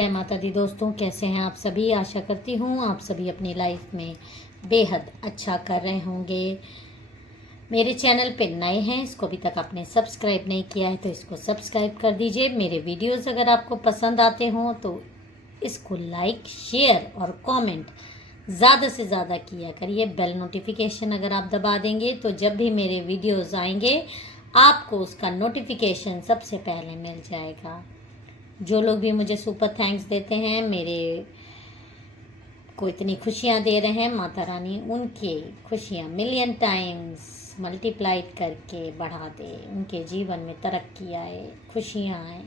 जय माता दी दोस्तों, कैसे हैं आप सभी। आशा करती हूँ आप सभी अपनी लाइफ में बेहद अच्छा कर रहे होंगे। मेरे चैनल पे नए हैं, इसको अभी तक आपने सब्सक्राइब नहीं किया है तो इसको सब्सक्राइब कर दीजिए। मेरे वीडियोस अगर आपको पसंद आते हों तो इसको लाइक, शेयर और कमेंट ज़्यादा से ज़्यादा किया करिए। बेल नोटिफिकेशन अगर आप दबा देंगे तो जब भी मेरे वीडियोज़ आएंगे आपको उसका नोटिफिकेशन सबसे पहले मिल जाएगा। जो लोग भी मुझे सुपर थैंक्स देते हैं, मेरे को इतनी खुशियाँ दे रहे हैं, माता रानी उनकी खुशियाँ मिलियन टाइम्स मल्टीप्लाइड करके बढ़ा दे, उनके जीवन में तरक्की आए, खुशियाँ आए।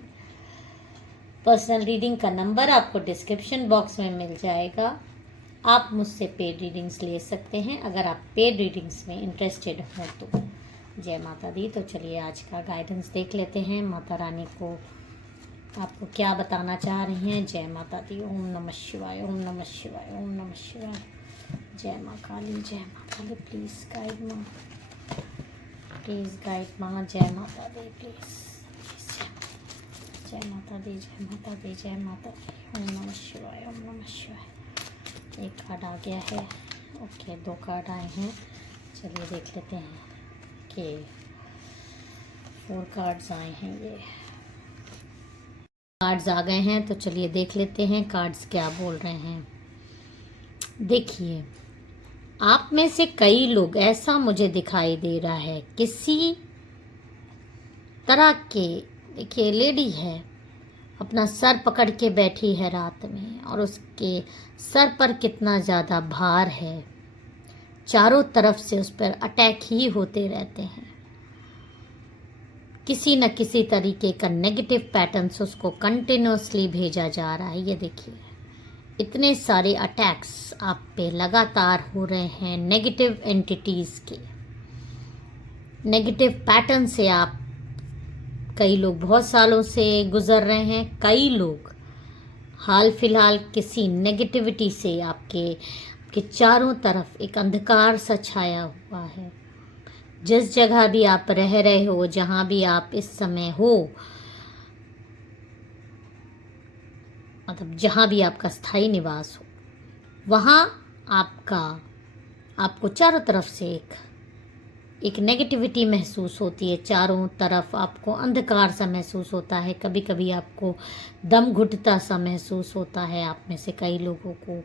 पर्सनल रीडिंग का नंबर आपको डिस्क्रिप्शन बॉक्स में मिल जाएगा। आप मुझसे पेड रीडिंग्स ले सकते हैं अगर आप पेड रीडिंग्स में इंटरेस्टेड हो तो। जय माता दी। तो चलिए आज का गाइडेंस देख लेते हैं। माता रानी को आपको क्या बताना चाह रही हैं। जय माता दी। ओम नमः शिवाय, ओम नमः शिवाय, ओम नमः शिवाय। जय माँ काली, जय माँ काली। प्लीज़ गाइड माँ, प्लीज़ गाइड माँ। जय माता दी, प्लीज़। जय माता दी, जय माता दी, जय माता दी। ओम नमः शिवाय, ओम नमः शिवाय। एक कार्ड आ गया है। ओके, 2 कार्ड आए हैं। चलिए देख लेते हैं कि 4 कार्ड्स आए हैं। ये कार्ड्स आ गए हैं तो चलिए देख लेते हैं कार्ड्स क्या बोल रहे हैं। देखिए, आप में से कई लोग, ऐसा मुझे दिखाई दे रहा है, किसी तरह के, देखिए लेडी है, अपना सर पकड़ के बैठी है रात में और उसके सर पर कितना ज़्यादा भार है। चारों तरफ से उस पर अटैक ही होते रहते हैं। किसी न किसी तरीके का नेगेटिव पैटर्न्स उसको कंटिन्यूसली भेजा जा रहा है। ये देखिए, इतने सारे अटैक्स आप पे लगातार हो रहे हैं नेगेटिव एंटिटीज़ के। नेगेटिव पैटर्न से आप, कई लोग बहुत सालों से गुजर रहे हैं, कई लोग हाल फिलहाल किसी नेगेटिविटी से आपके चारों तरफ एक अंधकार सा छाया हुआ है। जिस जगह भी आप रह रहे हो, जहाँ भी आप इस समय हो, मतलब जहाँ भी आपका स्थायी निवास हो, वहाँ आपको चारों तरफ से एक नेगेटिविटी महसूस होती है। चारों तरफ आपको अंधकार सा महसूस होता है। कभी कभी आपको दम घुटता सा महसूस होता है। आप में से कई लोगों को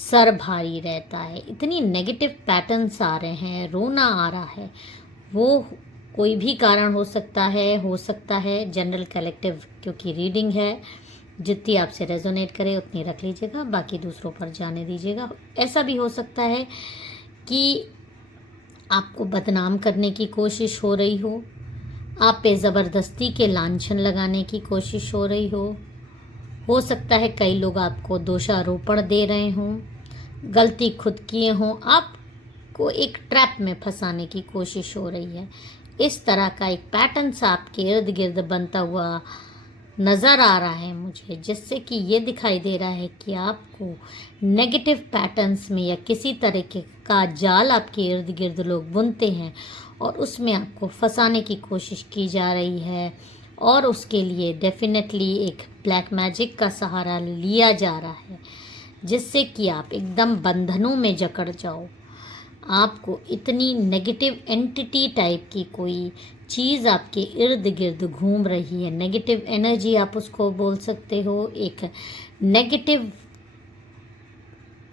सर भारी रहता है। इतनी नेगेटिव पैटर्न्स आ रहे हैं, रोना आ रहा है। वो कोई भी कारण हो सकता है जनरल कलेक्टिव, क्योंकि रीडिंग है, जितनी आपसे रेजोनेट करे उतनी रख लीजिएगा, बाकी दूसरों पर जाने दीजिएगा। ऐसा भी हो सकता है कि आपको बदनाम करने की कोशिश हो रही हो, आप पे ज़बरदस्ती के लांछन लगाने की कोशिश हो रही हो सकता है कई लोग आपको दोषारोपण दे रहे हों, गलती खुद किए हों, आपको एक ट्रैप में फंसाने की कोशिश हो रही है। इस तरह का एक पैटर्न आपके इर्द गिर्द बनता हुआ नज़र आ रहा है मुझे, जिससे कि ये दिखाई दे रहा है कि आपको नेगेटिव पैटर्न्स में या किसी तरीके का जाल आपके इर्द गिर्द लोग बुनते हैं और उसमें आपको फंसाने की कोशिश की जा रही है। और उसके लिए डेफिनेटली एक ब्लैक मैजिक का सहारा लिया जा रहा है, जिससे कि आप एकदम बंधनों में जकड़ जाओ। आपको इतनी नेगेटिव एंटिटी टाइप की कोई चीज़ आपके इर्द गिर्द घूम रही है। नेगेटिव एनर्जी आप उसको बोल सकते हो, एक नेगेटिव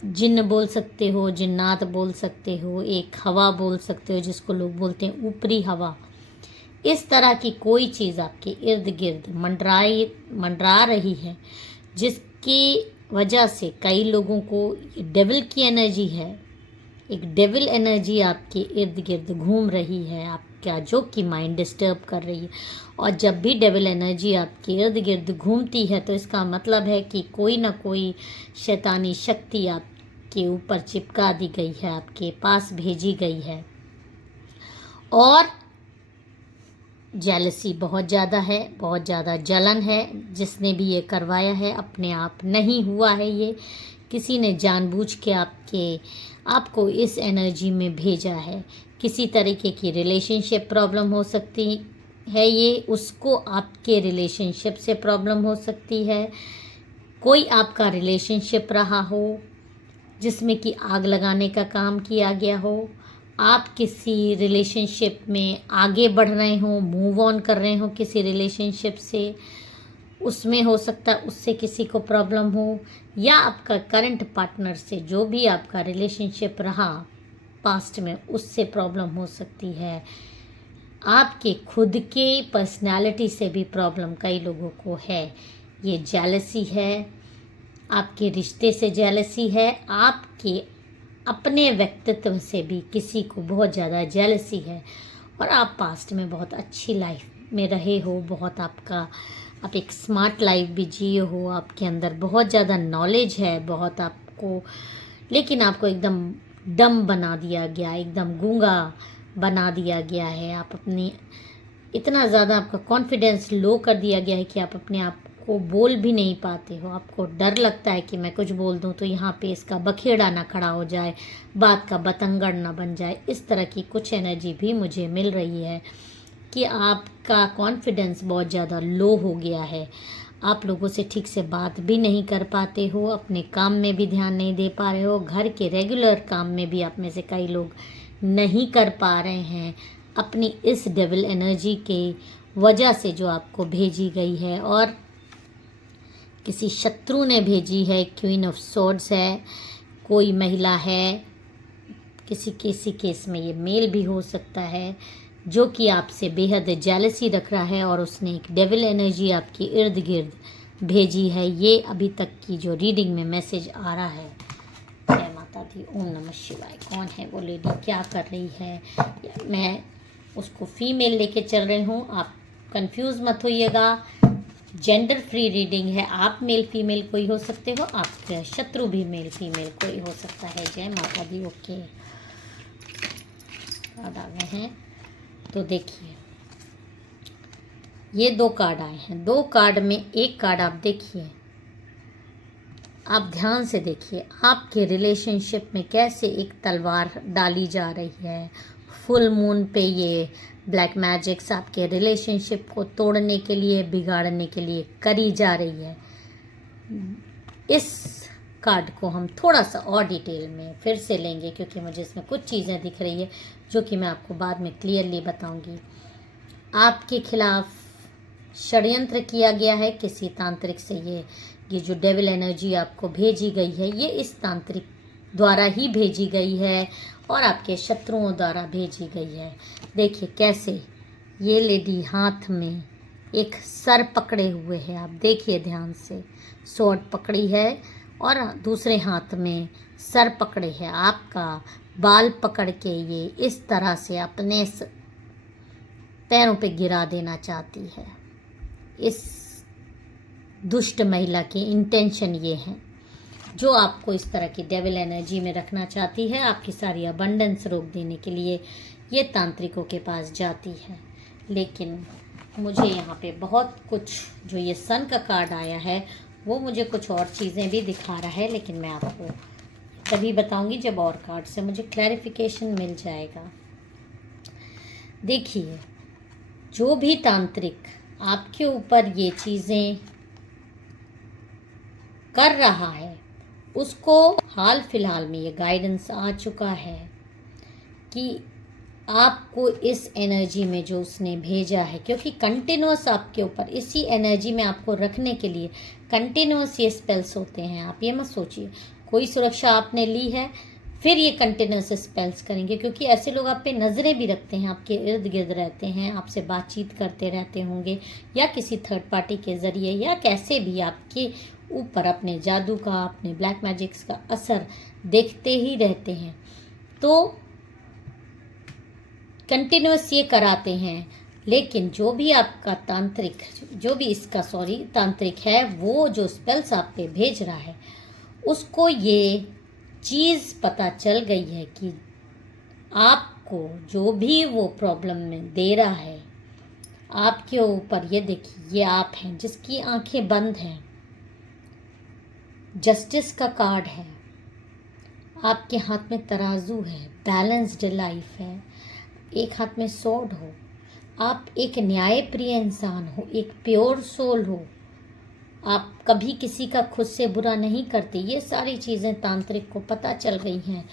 जिन्न बोल सकते हो, जिन्नात बोल सकते हो, एक हवा बोल सकते हो जिसको लोग बोलते हैं ऊपरी हवा। इस तरह की कोई चीज़ आपके इर्द गिर्द मंडरा रही है, जिसकी वजह से कई लोगों को डेविल की एनर्जी है, एक डेविल एनर्जी आपके इर्द गिर्द घूम रही है आपका, जो कि माइंड डिस्टर्ब कर रही है। और जब भी डेविल एनर्जी आपके इर्द गिर्द घूमती है तो इसका मतलब है कि कोई ना कोई शैतानी शक्ति आपके ऊपर चिपका दी गई है, आपके पास भेजी गई है। और जेलसी बहुत ज़्यादा है, बहुत ज़्यादा जलन है। जिसने भी ये करवाया है अपने आप नहीं हुआ है, ये किसी ने जानबूझ के आपको इस एनर्जी में भेजा है। किसी तरीके की रिलेशनशिप प्रॉब्लम हो सकती है, ये उसको आपके रिलेशनशिप से प्रॉब्लम हो सकती है। कोई आपका रिलेशनशिप रहा हो जिसमें कि आग लगाने का काम किया गया हो, आप किसी रिलेशनशिप में आगे बढ़ रहे हो, मूव ऑन कर रहे हो किसी रिलेशनशिप से, उसमें हो सकता है उससे किसी को प्रॉब्लम हो, या आपका करंट पार्टनर से जो भी आपका रिलेशनशिप रहा पास्ट में उससे प्रॉब्लम हो सकती है। आपके खुद के पर्सनालिटी से भी प्रॉब्लम कई लोगों को है। ये जेलसी है, आपके रिश्ते से जेलसी है, आपके अपने व्यक्तित्व से भी किसी को बहुत ज़्यादा जेलसी है। और आप पास्ट में बहुत अच्छी लाइफ में रहे हो, बहुत आप एक स्मार्ट लाइफ भी जिए हो, आपके अंदर बहुत ज़्यादा नॉलेज है, बहुत आपको, लेकिन आपको एकदम डम बना दिया गया, एकदम गूंगा बना दिया गया है। आप अपनी इतना ज़्यादा आपका कॉन्फिडेंस लो कर दिया गया है कि आप अपने आप को बोल भी नहीं पाते हो। आपको डर लगता है कि मैं कुछ बोल दूं तो यहाँ पे इसका बखेड़ा ना खड़ा हो जाए, बात का बतंगड़ ना बन जाए। इस तरह की कुछ एनर्जी भी मुझे मिल रही है कि आपका कॉन्फिडेंस बहुत ज़्यादा लो हो गया है। आप लोगों से ठीक से बात भी नहीं कर पाते हो, अपने काम में भी ध्यान नहीं दे पा रहे हो, घर के रेगुलर काम में भी आप में से कई लोग नहीं कर पा रहे हैं अपनी इस डेविल एनर्जी के वजह से जो आपको भेजी गई है और किसी शत्रु ने भेजी है। क्वीन ऑफ सोर्ड्स है, कोई महिला है, किसी केस में ये मेल भी हो सकता है जो कि आपसे बेहद जेलसी रख रहा है और उसने एक डेविल एनर्जी आपके इर्द गिर्द भेजी है। ये अभी तक की जो रीडिंग में मैसेज आ रहा है। जय माता दी, ओम नमः शिवाय। कौन है वो लेडी, क्या कर रही है? मैं उसको फीमेल लेके चल रही हूँ, आप कंफ्यूज मत होइएगा। जेंडर फ्री रीडिंग है, आप मेल फीमेल कोई हो सकते हो, आपके शत्रु भी मेल फीमेल कोई हो सकता है। जय माता दी। ओके, कार्ड आ गए हैं तो देखिए, ये 2 कार्ड आए हैं। 2 कार्ड में एक कार्ड आप देखिए, आप ध्यान से देखिए, आपके रिलेशनशिप में कैसे एक तलवार डाली जा रही है। फुल मून पे ये ब्लैक मैजिक्स आपके रिलेशनशिप को तोड़ने के लिए, बिगाड़ने के लिए करी जा रही है। इस कार्ड को हम थोड़ा सा और डिटेल में फिर से लेंगे क्योंकि मुझे इसमें कुछ चीज़ें दिख रही है जो कि मैं आपको बाद में क्लियरली बताऊंगी। आपके खिलाफ षड्यंत्र किया गया है किसी तांत्रिक से। ये जो डेविल एनर्जी आपको भेजी गई है ये इस तांत्रिक द्वारा ही भेजी गई है और आपके शत्रुओं द्वारा भेजी गई है। देखिए कैसे ये लेडी हाथ में एक सर पकड़े हुए है, आप देखिए ध्यान से, स्वॉर्ड पकड़ी है और दूसरे हाथ में सर पकड़े है। आपका बाल पकड़ के ये इस तरह से अपने पैरों पे गिरा देना चाहती है। इस दुष्ट महिला की इंटेंशन ये है, जो आपको इस तरह की डेविल एनर्जी में रखना चाहती है, आपकी सारी अबंडेंस रोक देने के लिए ये तांत्रिकों के पास जाती है। लेकिन मुझे यहाँ पे बहुत कुछ, जो ये सन का कार्ड आया है वो मुझे कुछ और चीज़ें भी दिखा रहा है, लेकिन मैं आपको तभी बताऊंगी जब और कार्ड से मुझे क्लैरिफिकेशन मिल जाएगा। देखिए, जो भी तांत्रिक आपके ऊपर ये चीज़ें कर रहा है उसको हाल फिलहाल में ये गाइडेंस आ चुका है कि आपको इस एनर्जी में जो उसने भेजा है, क्योंकि कंटिन्यूस आपके ऊपर इसी एनर्जी में आपको रखने के लिए कंटिन्यूस ये स्पेल्स होते हैं। आप ये मत सोचिए कोई सुरक्षा आपने ली है फिर ये कंटिन्यूस स्पेल्स करेंगे, क्योंकि ऐसे लोग आप पे नज़रें भी रखते हैं, आपके इर्द गिर्द रहते हैं, आपसे बातचीत करते रहते होंगे या किसी थर्ड पार्टी के ज़रिए या कैसे भी आपके ऊपर अपने जादू का, अपने ब्लैक मैजिक्स का असर देखते ही रहते हैं। तो कंटिन्यूस ये कराते हैं। लेकिन जो भी आपका तांत्रिक, जो भी इसका तांत्रिक है, वो जो स्पेल्स आप पे भेज रहा है उसको ये चीज़ पता चल गई है कि आपको जो भी वो प्रॉब्लम में दे रहा है आपके ऊपर, ये देखिए ये आप हैं जिसकी आंखें बंद हैं, जस्टिस का कार्ड है, आपके हाथ में तराजू है, बैलेंस्ड लाइफ है, एक हाथ में स्वॉर्ड हो, आप एक न्यायप्रिय इंसान हो, एक प्योर सोल हो, आप कभी किसी का खुद से बुरा नहीं करते। ये सारी चीज़ें तांत्रिक को पता चल गई हैं।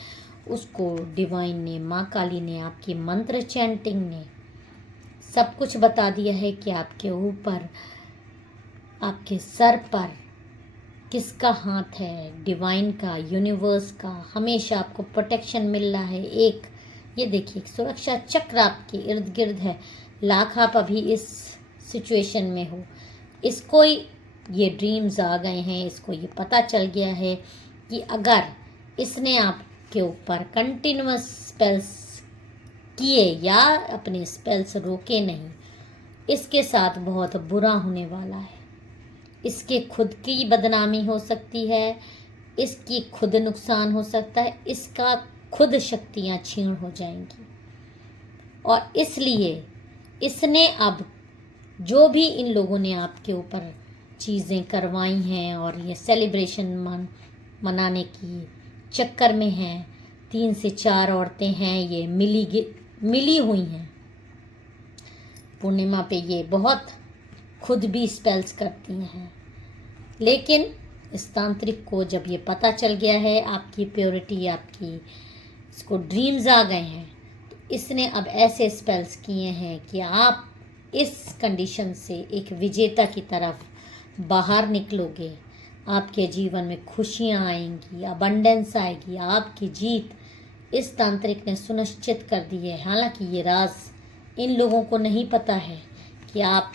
उसको डिवाइन ने, माँ काली ने, आपकी मंत्र चैंटिंग ने सब कुछ बता दिया है कि आपके ऊपर, आपके सर पर किसका हाथ है। डिवाइन का, यूनिवर्स का हमेशा आपको प्रोटेक्शन मिल रहा है। एक ये देखिए सुरक्षा चक्र आपके इर्द गिर्द है। लाख आप अभी इस सिचुएशन में हो, इसको ये ड्रीम्स आ गए हैं, इसको ये पता चल गया है कि अगर इसने आपके ऊपर कंटिन्यूअस स्पेल्स किए या अपने स्पेल्स रोके नहीं, इसके साथ बहुत बुरा होने वाला है। इसके खुद की बदनामी हो सकती है, इसकी खुद नुकसान हो सकता है, इसका खुद शक्तियाँ छीन हो जाएंगी। और इसलिए इसने अब जो भी इन लोगों ने आपके ऊपर चीज़ें करवाई हैं और ये सेलिब्रेशन मनाने की चक्कर में हैं, 3 से 4 औरतें हैं, ये मिली हुई हैं पूर्णिमा पे। ये बहुत खुद भी स्पेल्स करती हैं, लेकिन इस तांत्रिक को जब ये पता चल गया है आपकी प्योरिटी, आपकी इसको ड्रीम्स आ गए हैं, तो इसने अब ऐसे स्पेल्स किए हैं कि आप इस कंडीशन से एक विजेता की तरफ बाहर निकलोगे। आपके जीवन में खुशियाँ आएंगी, अबंडेंस आएगी, आपकी जीत इस तांत्रिक ने सुनिश्चित कर दी है। हालांकि ये राज इन लोगों को नहीं पता है कि आप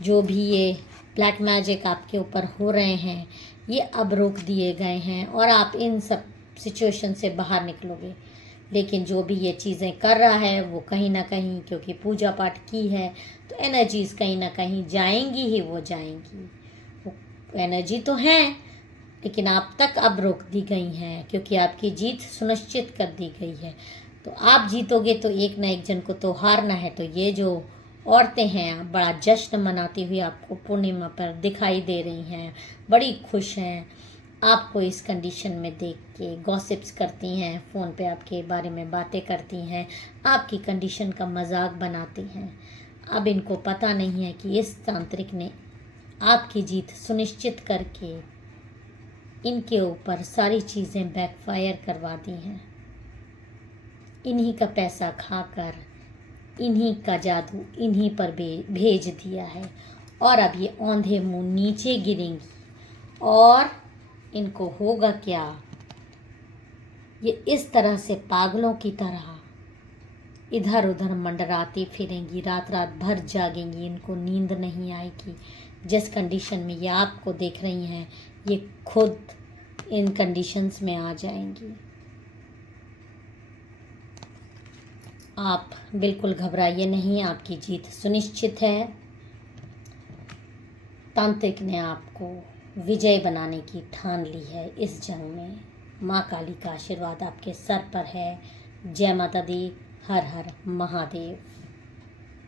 जो भी ये ब्लैक मैजिक आपके ऊपर हो रहे हैं, ये अब रोक दिए गए हैं और आप इन सब सिचुएशन से बाहर निकलोगे। लेकिन जो भी ये चीज़ें कर रहा है वो कहीं ना कहीं, क्योंकि पूजा पाठ की है तो एनर्जीज कहीं ना कहीं जाएंगी ही, वो जाएंगी। वो एनर्जी तो हैं, लेकिन आप तक अब रोक दी गई हैं, क्योंकि आपकी जीत सुनिश्चित कर दी गई है। तो आप जीतोगे तो एक ना एक जन को तो हारना है। तो ये जो औरतें हैं बड़ा जश्न मनाती हुई आपको पूर्णिमा पर दिखाई दे रही हैं, बड़ी खुश हैं। आपको इस कंडीशन में देख के गॉसिप्स करती हैं, फ़ोन पे आपके बारे में बातें करती हैं, आपकी कंडीशन का मजाक बनाती हैं। अब इनको पता नहीं है कि इस तांत्रिक ने आपकी जीत सुनिश्चित करके इनके ऊपर सारी चीज़ें बैकफायर करवा दी हैं। इन्हीं का पैसा खाकर, इन्हीं का जादू इन्हीं पर भेज दिया है। और अब ये औंधे मुंह नीचे गिरेंगी और इनको होगा क्या, ये इस तरह से पागलों की तरह इधर उधर मंडराती फिरेंगी, रात रात भर जागेंगी, इनको नींद नहीं आएगी। जिस कंडीशन में ये आपको देख रही हैं, ये खुद इन कंडीशंस में आ जाएंगी। आप बिल्कुल घबराइए नहीं, आपकी जीत सुनिश्चित है। तांत्रिक ने आपको विजय बनाने की ठान ली है इस जंग में। माँ काली का आशीर्वाद आपके सर पर है। जय माता दी, हर हर महादेव।